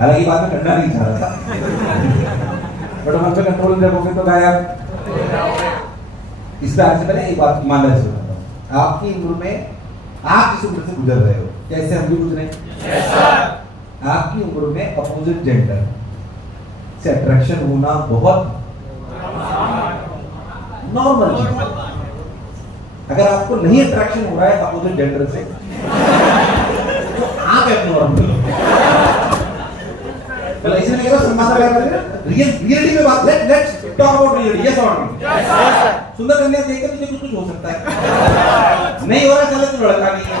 हालांकि बात में करना नहीं चाह रहा था बट हम पे कंट्रोल जब होगे तो गायब। इस बात से पहले एक बात ईमानदारी से बताता हूं, आपकी उम्र में आप जिस उम्र से गुजर रहे हो, कैसे हम भी गुजरे, आपकी उम्र में अपोजिट जेंडर से अट्रैक्शन होना बहुत नॉर्मल चीज है। अगर आपको नहीं अट्रैक्शन हो रहा है अपोजिट जेंडर से तो आप एबनॉर्मल हो। मतलब इसमें नहीं कह रहा सम्मान लगा कर रियलिटी में बात, let's talk about reality. Yes और नो? सुंदर कन्या देखकर तुझे कुछ हो सकता है, नहीं हो रहा चले तो लड़का नहीं है।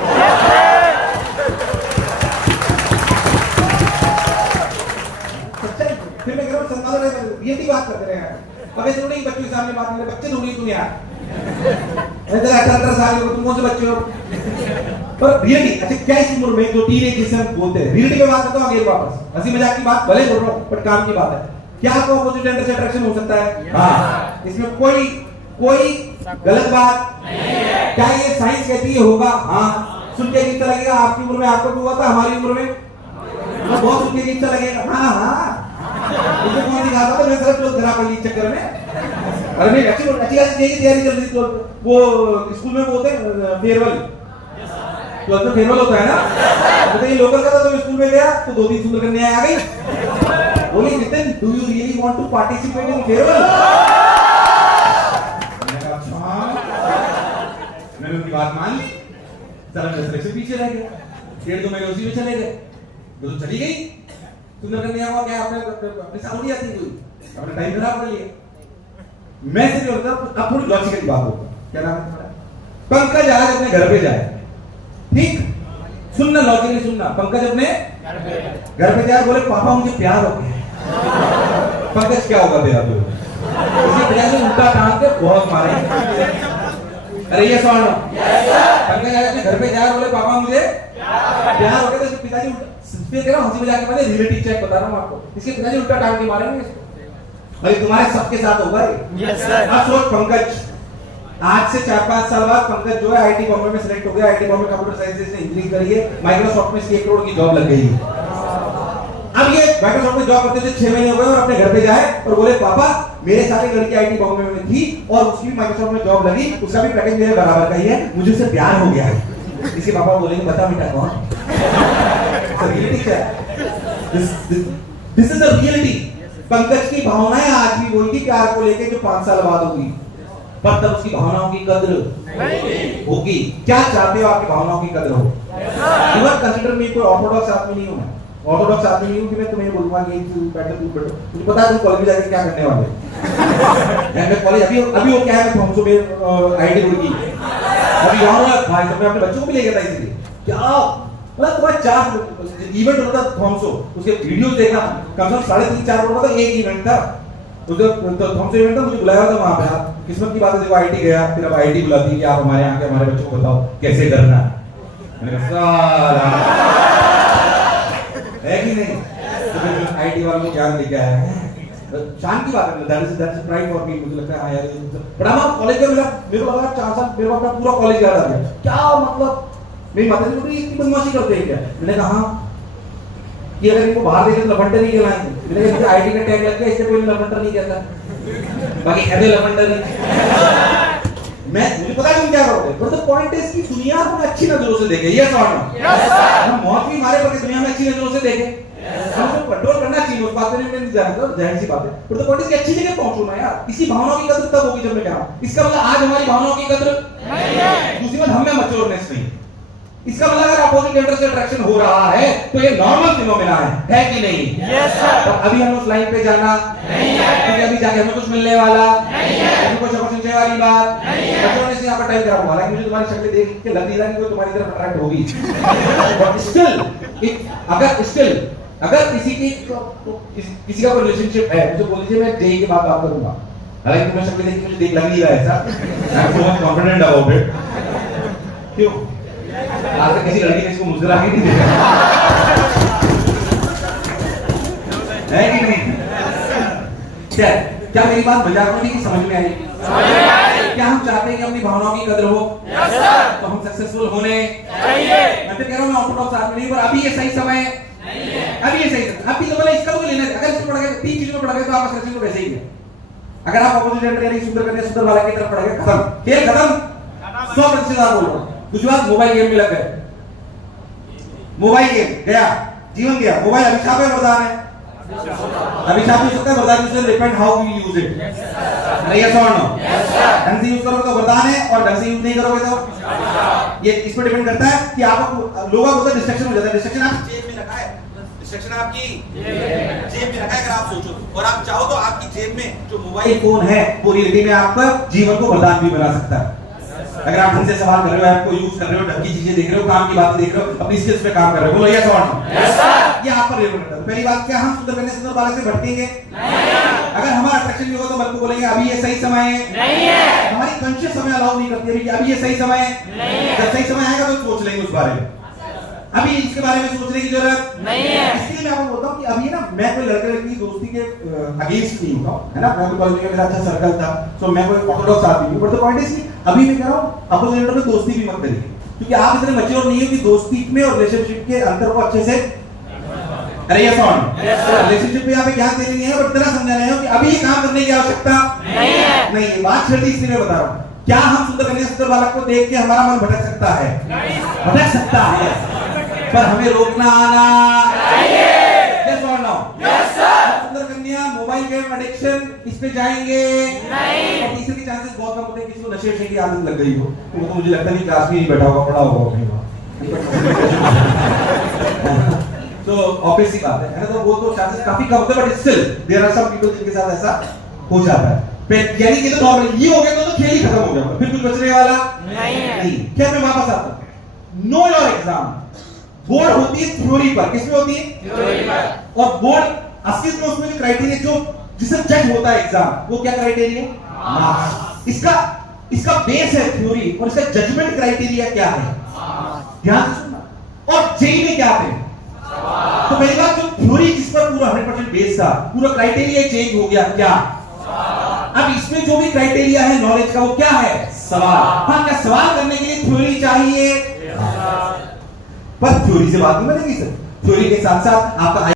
फिर मैं कह रहा हूं सम्मान लगा कर रियलिटी बात करते रहे हैं। अब ऐसे थोड़ी बच्चों के सामने बात कर रहे, बच्चे थोड़ी तुम यार, ऐसे 18 साल के तुम कौन से बच्चे हो? पर रियलिटी, अच्छा क्या इस उम्र में जो टीनेज जिसे हम बोलते हैं, रियलिटी में बात करता हूं आगे वापस, हंसी मजाक की बात भले बोल रहा हूं बट काम की बात है। क्या आपको अपोजिट जेंडर से अट्रैक्शन हो सकता है? हाँ, इसमें कोई गलत बात नहीं है। क्या ये साइंस कहती है होगा? हाँ, सुन के अजीब लगेगा, आपकी उम्र में आपको हुआ था, हमारी उम्र में बहुत सुन के अजीब लगेगा। हाँ मुझे कौन सिखाता था, मैं सिर्फ लोग खराब कर ली चक्कर में। अरे नहीं, अच्छी की तैयारी चल रही, तो वो स्कूल में बोलते हैं फेयरवेल, तो फेयरवेल होता है ना, तो ये लोकल का था, तो स्कूल में गया तो 2-3 सुंदर कन्याएं आ गई, बोली Nitin do you really want to participate in farewell? मैंने उनकी बात मान ली, चला से पीछे रह गया, 1.5-2 महीने उसी में चले गए, तो चली गई सुंदर कन्या हुआ क्या, अपने साउंड आती कोई, अपना टाइम खराब कर लिया। मैं से जो अब थोड़ी लॉजिकल की बात होती, क्या नाम है तुम्हारा? पंकज आज अपने घर पे जाए, ठीक, सुनना लॉजिकली सुनना, पंकज अपने घर पे जाए, बोले पापा मुझे प्यार हो गया। पंकज क्या होगा तेरा? तो उसी वजह से उल्टा टांग के बहुत मारे। अरे ये सुनो, पंकज आज अपने घर पे जाए, बोले पापा मुझे प्यार हो गया, तो पिताजी फिर कह रहा हूं हंसी मजाक के पहले रियलिटी चेक बता रहा हूं आपको, इसके पिताजी उल्टा टांग के मारेंगे इसको। भाई तुम्हारे सबके साथ होगा ये। Yes sir. अब सोच पंकज, आज से 4-5 साल बाद पंकज जो है आईटी बॉम्बे में सिलेक्ट हो गया, आईटी बॉम्बे कंप्यूटर साइंस से इंजीनियरिंग करी है, माइक्रोसॉफ्ट में इसकी 1 करोड़ की जॉब लग गई। अब ये माइक्रोसॉफ्ट में जॉब करते थे, 6 महीने हो गए और अपने घर पे जाए और बोले पापा मेरे साथ एक लड़की आईटी बॉम्बे में थी और उसकी भी माइक्रोसॉफ्ट में जॉब लगी, उसका भी पैकेज मेरे बराबर का ही है, मुझे उससे प्यार हो गया है। इसके पापा बोलेंगे बता बेटा कौन? रियलिटी क्या है? This is the reality. Pankaj की भावनाएं आज भी वही थी प्यार को लेके जो 5 साल बाद होगी, पर तब उसकी भावनाओं की कद्र नहीं होगी। क्या चाहते हो आपकी भावनाओं की कद्र हो? यू आर कंसीडर मी कोई ऑर्थोडॉक्स आदमी नहीं हूं मैं, ऑर्थोडॉक्स आदमी नहीं हूं कि मैं तुम्हें बोलूंगा कि बैठो तुम बैठो, तुझे पता है तुम कॉलेज में जाकर क्या करने वाले। मैं कॉलेज अभी वो क्या है, हमसे में आईडी उड़की अभी यहां भाई, तो मैं अपने बच्चों को भी ले गया था, इसलिए क्या मतलब तुम्हारा 4 इवेंट होता था थॉमसो, उसके वीडियोस देखना, कम से कम 3.5-4 करोड़ का एक इवेंट था, तो जब थॉमसो इवेंट था मुझे बुलाया था वहां पे। आप किस्मत की बात है, देखो आईटी गया, फिर अब आईटी बुलाती कि आप हमारे यहाँ के हमारे बच्चों को बताओ कैसे करना है। मैंने कहा है कि नहीं, तो आईटी वालों को ज्ञान लेके आया है, शान की बात है, that is pride for me. मुझे लगता है हां यार, बट हम कॉलेज में मेरे को लगा 4 साल मेरे को अपना पूरा कॉलेज याद आ गया। क्या मतलब मेरी माता जी बोली इतनी बदमाशी करते हैं क्या? मैंने कहा कि अगर इनको बाहर देखे तो लफंडर नहीं कहलाएंगे। मैंने कहा आईटी का टैग लग गया, इससे कोई लफंडर नहीं कहता, बाकी है लफंडर नहीं। मुझे पता है तुम क्या करोगे, बट द पॉइंट इज कि दुनिया हमें अच्छी नजरों से देखे। यस और नो? हम मौत भी मारे पर दुनिया में अच्छी नजरों से देखे, हमको कंट्रोल करना चाहिए उस बात में नहीं जानता, जाहिर सी बात है, बट द पॉइंट इज कि अच्छी जगह पहुंचो ना यार। इसी भावनाओं की कद्र तब होगी जब मैं कह रहा हूं, इसका मतलब आज हमारी भावनाओं की कद्र नहीं है, दूसरी बात हम में मैच्योरनेस नहीं। इसका मतलब अगर अपोजिट जेंडर से अट्रैक्शन हो रहा है तो ये नॉर्मल फिनोमेना है कि नहीं? Yes sir. तो अभी हम उस लाइन पे जाना नहीं है, क्योंकि अभी जाके हमें कुछ मिलने वाला नहीं है, अभी कुछ अपॉर्चुनिटी वाली बात नहीं है। बच्चों ने से यहां पर टाइम खराब हुआ, मुझे तुम्हारी शक्ल देख के लग नहीं रहा कि कोई तुम्हारी तरफ अट्रैक्ट होगी, बट स्टिल अगर किसी का कोई रिलेशनशिप है, मुझे बोल दीजिए, मैं डे के बाद बात करूंगा, हालांकि तुम्हें शक्ल देख के मुझे देख लग नहीं रहा है ऐसा, I am so confident about it. क्यों? आज तक किसी लड़की ने इसको मुस्कुरा के नहीं देखा है कि नहीं? क्या मेरी बात मजाक में नहीं, समझ में आई? क्या हम चाहते हैं कि अपनी भावनाओं की कदर हो? तो हम सक्सेसफुल होने चाहिए। मैं तो कह रहा हूँ मैं ऑर्थोडॉक्स आदमी नहीं, पर अभी ये सही समय अभी ये सही है। अभी तो बोला इसका तो लेना है, अगर इसमें पढ़ गए 3 चीजों में पढ़ गए तो आपका सिलेक्शन तो वैसे ही है। अगर आप अपोजिट जेंडर यानी सुंदर कन्या सुंदर बालक की तरफ पढ़ गए, खत्म, खेल खत्म, 100% आप बोल रहा हूं। कुछ बात मोबाइल गेम में लग गए, मोबाइल गेम गया, जीवन गया। मोबाइल अभिशाप है वरदान है? अभिशाप भी हो सकता है, वरदान भी। Depend how you use it. Yes और नो? ढंग से यूज करोगे तो वरदान है, और ढंग से यूज नहीं करोगे तो ये इस पर डिपेंड करता है कि आपको लोगों को डिस्ट्रैक्शन हो जाता है। डिस्ट्रैक्शन आपकी जेब में रखा है, डिस्ट्रैक्शन आपकी जेब में रखा है। अगर आप सोचो और आप चाहो तो आपकी जेब में जो मोबाइल फोन है वो रियलिटी में आपका जीवन को वरदान भी बना सकता है। अगर आप ढंग से सवाल कर रहे हो, ऐप को यूज कर रहे हो, ढंग की चीजें देख रहे हो, काम की बातें देख रहे हो, अपनी स्किल्स पे काम कर रहे हो, बोलो यस और नो? Yes sir. ये आप पर निर्भर करता है। पहली बात, क्या हम सुंदर कन्या सुंदर बालक से भटकेंगे? नहीं। अगर हमारा अट्रैक्शन भी होगा तो मन को बोलेंगे अभी ये सही समय है? नहीं है। हमारी कॉन्शियस समय अलाउ नहीं करती है अभी ये सही समय है? नहीं है। जब सही समय आएगा तो सोच लेंगे उस बारे में, अभी इसके बारे में सोचने की जरूरत नहीं है। इसलिए मैं आपको बोलता हूँ कि अभी ना मैं कोई लड़के लड़की की दोस्ती के अगेंस्ट नहीं होता हूँ, है ना। मैं तो कॉलेज में मेरा अच्छा सर्कल था, तो मैं कोई ऑर्थोडॉक्स आदमी हूँ, बट द पॉइंट इज कि अभी मैं कह रहा हूँ अपोजिट जेंडर में दोस्ती भी मत करिए, क्योंकि आप इतने मैच्योर नहीं हो कि दोस्ती में और रिलेशनशिप के अंतर को अच्छे से, अरे यस और नो? रिलेशनशिप में आप ज्ञान दे रहे हैं और इतना समझा रहे हो कि अभी ये काम करने की आवश्यकता नहीं है। नहीं है बात छड़ी, इसलिए मैं बता रहा हूँ। क्या हम सुंदर कन्या सुंदर बालक को देख के हमारा मन भटक सकता है? भटक सकता है, पर हमें रोकना आना चाहिए। यस और नो? Yes sir. सुंदर कन्या मोबाइल गेम एडिक्शन इस पे जाएंगे नहीं। और तीसरे के चांसेस बहुत कम होते हैं किसी को नशे की आदत लग गई हो, तो मुझे लगता नहीं क्लास में ही बैठा होगा, पढ़ा होगा कहीं वहां। तो ऑब्वियस सी बात है ना, तो वो तो चांसेस काफी कम होते हैं, but still there are some people जिनके साथ ऐसा हो जाता है। यानी कि तो नॉर्मल ये हो गया तो खेल ही खत्म हो गया, फिर कुछ बचने वाला नहीं। क्या मैं वापस आता हूं, नो योर एग्जाम। बोर्ड होती है थ्योरी पर, किसमें होती है? थ्योरी पर। और बोर्ड असलियत में उसमें जो क्राइटेरिया जो जिससे जज होता है एग्जाम, वो क्या क्राइटेरिया? मार्क्स। इसका बेस है थ्योरी, और इसका जजमेंट क्राइटेरिया क्या है? ध्यान से सुनना। और जेई में क्या है? तो पहली बात, जो थ्योरी जिस पर पूरा 100% बेस था, पूरा क्राइटेरिया चेंज हो गया। क्या? अब इसमें जो भी क्राइटेरिया है नॉलेज का, वो क्या है? सवाल। हाँ, क्या सवाल करने के लिए थ्योरी चाहिए? पर थ्योरी से बात नहीं बनेगी सर, थ्योरी के साथ साथ आपका